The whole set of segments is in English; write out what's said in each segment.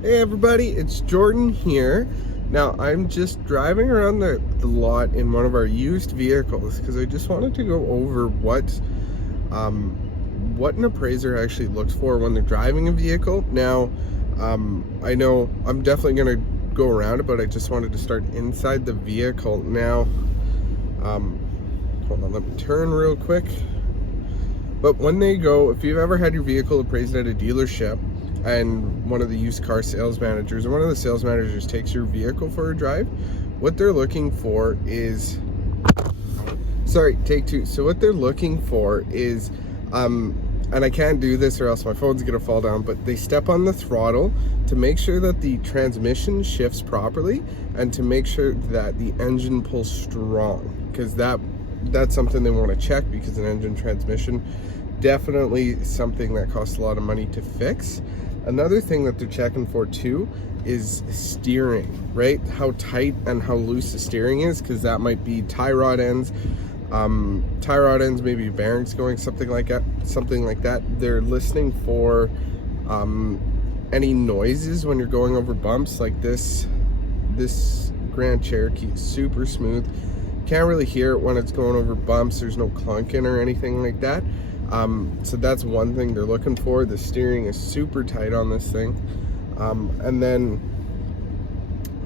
Hey everybody, it's Jordan here. Now I'm just driving around the lot in one of our used vehicles because I just wanted to go over um, what an appraiser actually looks for when they're driving a vehicle. Now I know I'm definitely gonna go around it, but I just wanted to start inside the vehicle. Now hold on, let me turn real quick. But when they go, if you've ever had your vehicle appraised at a dealership and one of the used car sales managers or one of the sales managers takes your vehicle for a drive, what they're looking for is, sorry, take two. So what they're looking for is, and I can't do this or else my phone's gonna fall down, but they step on the throttle to make sure that the transmission shifts properly and to make sure that the engine pulls strong, because that's something they want to check, because an engine transmission definitely something that costs a lot of money to fix. Another thing that they're checking for too is steering, right? How tight and how loose the steering is, because that might be tie rod ends, maybe bearings going, something like that. They're listening for any noises when you're going over bumps. Like this Grand Cherokee is super smooth. Can't really hear it when it's going over bumps. There's no clunking or anything like that. So that's one thing they're looking for. The steering is super tight on this thing. And then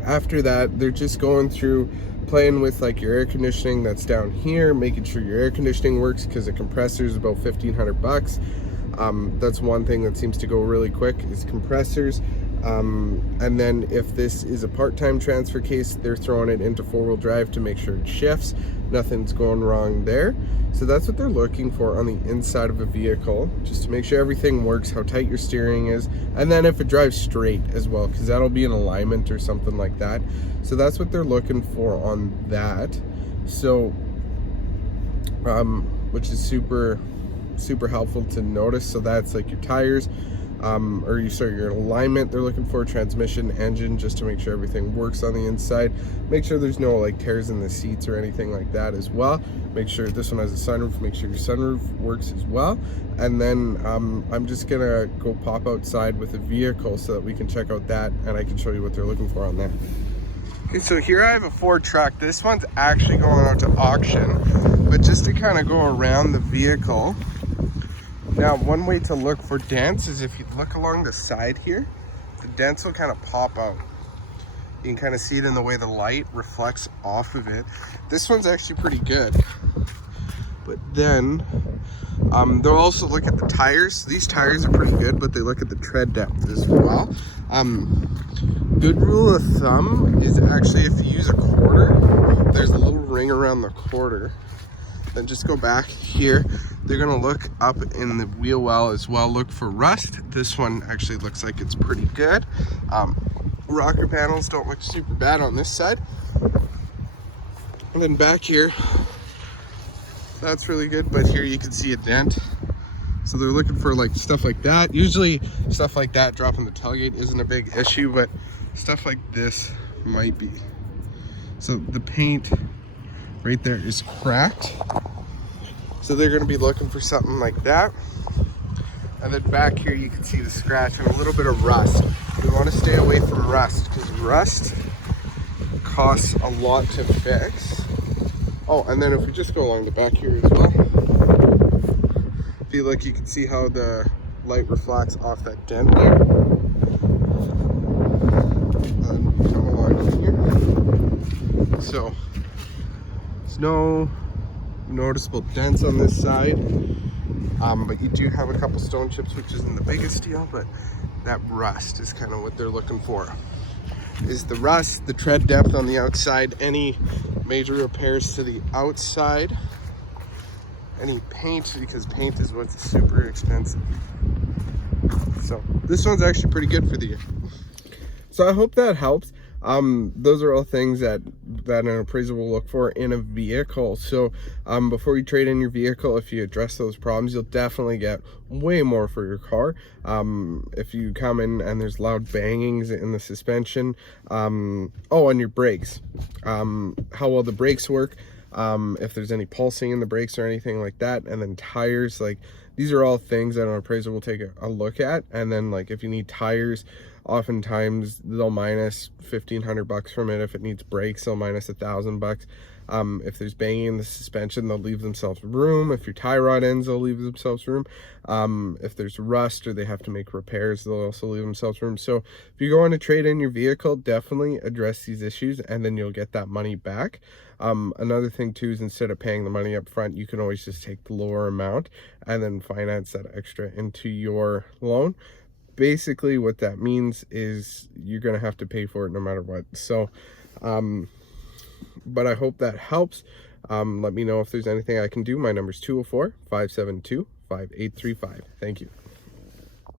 after that, they're just going through playing with like your air conditioning that's down here, making sure your air conditioning works, because the compressor is about $1,500. That's one thing that seems to go really quick, is compressors. And then if this is a part-time transfer case, they're throwing it into four-wheel drive to make sure it shifts. Nothing's going wrong there. So that's what they're looking for on the inside of a vehicle, just to make sure everything works, how tight your steering is, and then if it drives straight as well, because that'll be an alignment or something like that. So that's what they're looking for on that. So which is super helpful to notice. So that's like your tires, your alignment. They're looking for transmission, engine, just to make sure everything works on the inside. Make sure there's no like tears in the seats or anything like that as well. Make sure this one has a sunroof, make sure your sunroof works as well. And then I'm just gonna go pop outside with a vehicle so that we can check out that, and I can show you what they're looking for on that. Okay, so here I have a Ford truck. This one's actually going out to auction, but just to kind of go around the vehicle. Now, one way to look for dents is if you look along the side here, the dents will kind of pop out. You can kind of see it in the way the light reflects off of it. This one's actually pretty good. But then, they'll also look at the tires. These tires are pretty good, but they look at the tread depth as well. Good rule of thumb is actually if you use a quarter, there's a little ring around the quarter. Then just go back here. They're gonna look up in the wheel well as well, look for rust. This one actually looks like it's pretty good. Rocker panels don't look super bad on this side. And then back here, that's really good, but here you can see a dent. So they're looking for like stuff like that. Usually stuff like that, dropping the tailgate isn't a big issue, but stuff like this might be. So the paint right there is cracked. So they're gonna be looking for something like that. And then back here you can see the scratch and a little bit of rust. We wanna stay away from rust, because rust costs a lot to fix. Oh, and then if we just go along the back here as well, if you look, you can see how the light reflects off that dent there. And come along here. So there's no noticeable dents on this side, but you do have a couple stone chips, which isn't the biggest deal, but that rust is kind of what they're looking for. Is the rust, the tread depth on the outside, any major repairs to the outside, any paint, because paint is what's super expensive. So this one's actually pretty good for the year. So I hope that helps. Those are all things that an appraiser will look for in a vehicle. So before you trade in your vehicle, if you address those problems, you'll definitely get way more for your car. If you come in and there's loud bangings in the suspension, and your brakes, how well the brakes work, if there's any pulsing in the brakes or anything like that. And then tires, like these are all things that an appraiser will take a look at. And then like if you need tires, oftentimes they'll minus 1,500 bucks from it. If it needs brakes, they'll minus 1,000 bucks. If there's banging in the suspension, they'll leave themselves room. If your tie rod ends, they'll leave themselves room. If there's rust or they have to make repairs, they'll also leave themselves room. So if you go on to trade in your vehicle, definitely address these issues and then you'll get that money back. Another thing too is instead of paying the money up front, you can always just take the lower amount and then finance that extra into your loan. Basically what that means is you're going to have to pay for it no matter what. So but I hope that helps. Let me know if there's anything I can do. My number is 204-572-5835. Thank you.